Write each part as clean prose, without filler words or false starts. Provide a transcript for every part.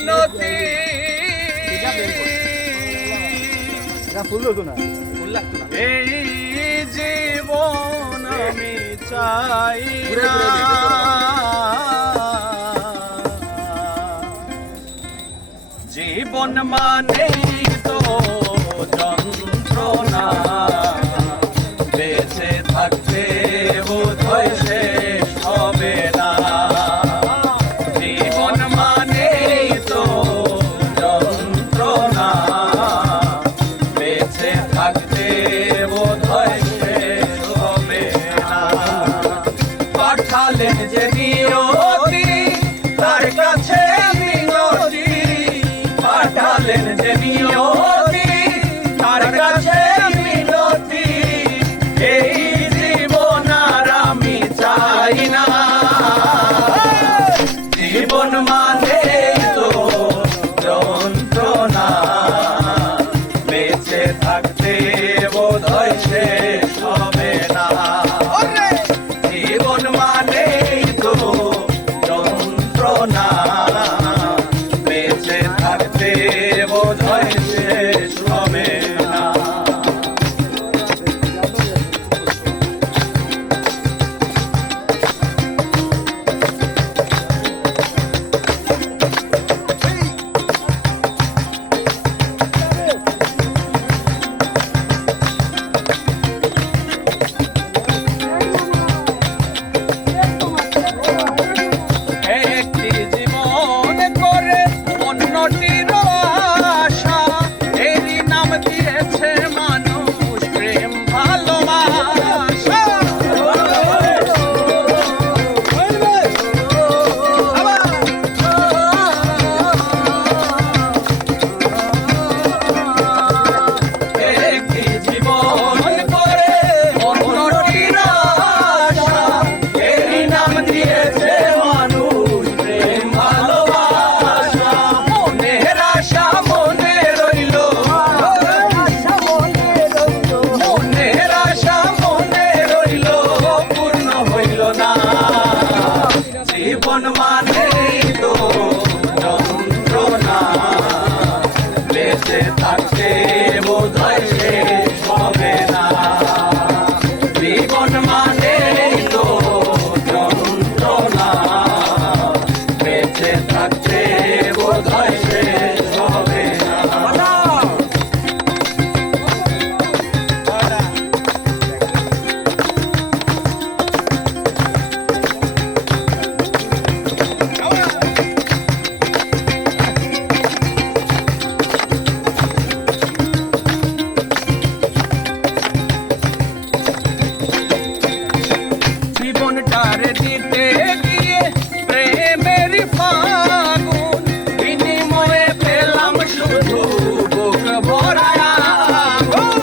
মিনতি এই জীবন আমি চাই না, জীবন মানে তো যন্ত্রণা, বেঁচে থাকতে বোধহয় শেষ হবে না। জীবন মানে তো যন্ত্রণা, বেঁচে থাকতে বোধহয় শেষ হবে না। পাঠালেন যে নিয়তি তার কাছে মিনতি, পাঠালেন যে নিয়তি তার কাছে মিনতি, এই জীবন আর আমি চাই না। জীবন মানে তো যন্ত্রণা, বেঁচে থাকতে বোধহয় শেষ হবে না। জীবন মানে তো যন্ত্রণা, বেঁচে থাকতে বোধহয় শেষ হবে না। একটি জীবন করে অন্যটির আশা, এরই নাম দিয়েছে মানুষ প্রেম ভালোবাসা। একটি জীবন করে অন্যটির আশা, এরই নাম দিয়েছে মানুষ প্রেম ভালোবাসা। মনের আশা মনে রইল, মনের আশা মনে রইল, পূর্ণ হইল না। জীবন মানে তো যন্ত্রণা, বেঁচে থাকতে বোধহয় শেষ হবে না। জীবন মানে তো যন্ত্রণা, বেঁচে থাকতে বোধহয় শেষ হবে না। জীবনটারে দিতে গিয়ে প্রেমের ফাগুন, বিনিময়ে পেলাম শুধু বুক ভরা আগুন।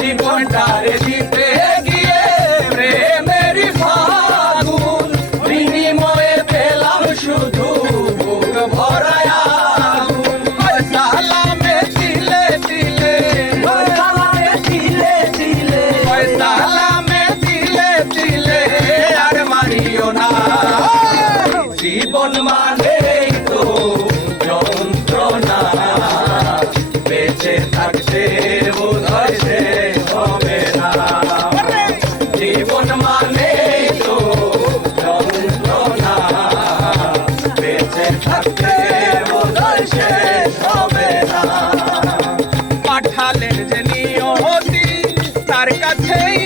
জীবনটারে দিতে গিয়ে প্রেমের ফাগুন, বিনিময়ে পেলাম শুধু বুক ভরা আগুন। সালামে দিলে দিলে, সালামে দিলে দিলে, সালামে দিলে দিলে আর মারিও না। জীবন মানে তো যন্ত্রণা, বেঁচে থাকতে বোধহয় শেষ হবে না। জীবন মানে তো যন্ত্রণা, বেঁচে থাকতে বোধহয় শেষ হবে না। পাঠালেন যে নিয়তি তার কাছেই